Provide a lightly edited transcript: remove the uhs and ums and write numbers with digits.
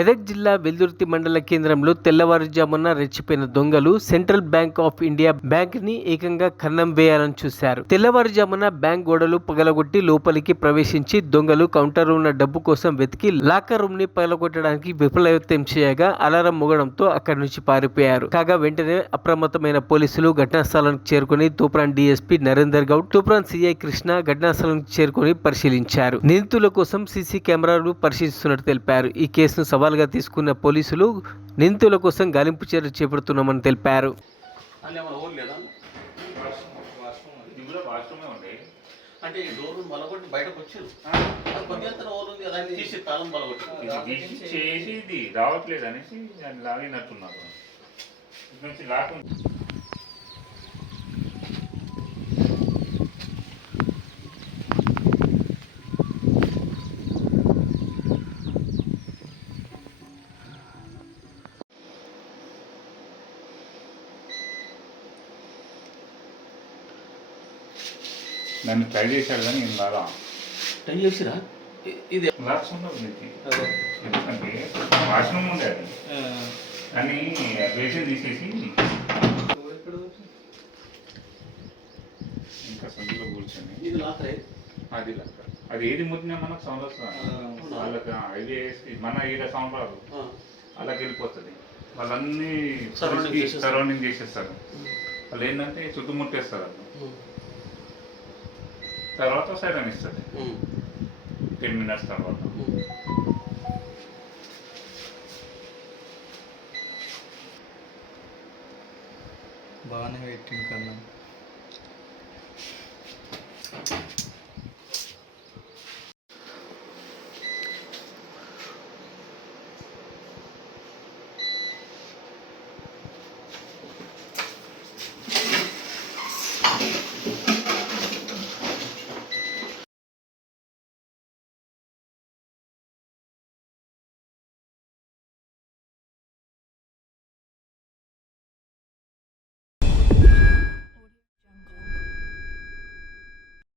మెదక్ జిల్లా వెల్దుర్తి మండల కేంద్రంలో తెల్లవారుజామున రెచ్చిపోయిన దొంగలు central bank of India bank ని ఏకంగా కన్నం వేయాలని చూశారు. తెల్లవారుజామున బ్యాంక్ గోడలు పగలగొట్టి లోపలికి ప్రవేశించి దొంగలు కౌంటర్ ఉన్న డబ్బు కోసం వెతికి లాకర్ రూమ్ ని పగలగొట్టడానికి విఫలయత్నం చేయగా అలారం మోగడంతో అక్కడి నుంచి పారిపోయారు. కాగా వెంటనే అప్రమత్తమైన పోలీసులు ఘటనా స్థలానికి చేరుకుని తూప్రాన్ డీఎస్పీ నరేందర్ గౌడ్, తూప్రాన్ సిఐ కృష్ణ ఘటనా స్థలానికి చేరుకుని పరిశీలించారు. నిందితుల కోసం సీసీ కెమెరాలు పరిశీలిస్తున్నట్టు తెలిపారు. ఈ కేసును సవాల్గా తీసుకున్న పోలీసులు నిందితుల కోసం గాలింపు చర్యలు చేపడుతున్నామని తెలిపారు. అంటే ఈ డోర్ బలగొట్టి బయటకు వచ్చారు. కొద్దిగా ఓలు ఉంది కదా తీసి తాళం బలగొట్టి చేసి ఇది రావట్లేదు అనేసి లాగినట్టున్నారు. నన్ను ట్రై చేశాడు కానీ నేను రాదా ట్రై చేసిరా ఇది లాక్స్ ఉండదు మీకు. ఎందుకంటే వాష్రూమ్ ఉండే అది కానీ వేసి తీసేసి ఇంకా సందులో కూర్చొని ఇది లాకరే అది లాక్. అది ఏది ముట్టినా మనకు సౌండ్ వస్తుంది. వాళ్ళకి ఇది వేసి మన ఈడ సౌండ్ రాదు, అలాగే వెళ్ళిపోతుంది. వాళ్ళన్నీ సరౌండింగ్ చేసేస్తారు. వాళ్ళు ఏంటంటే చుట్టుముట్టేస్తారు. వాళ్ళు తర్వాత సైరన్ ఇస్తుంది 10 minutes తర్వాత. బాగానే వెయిటింగ్ కన్నా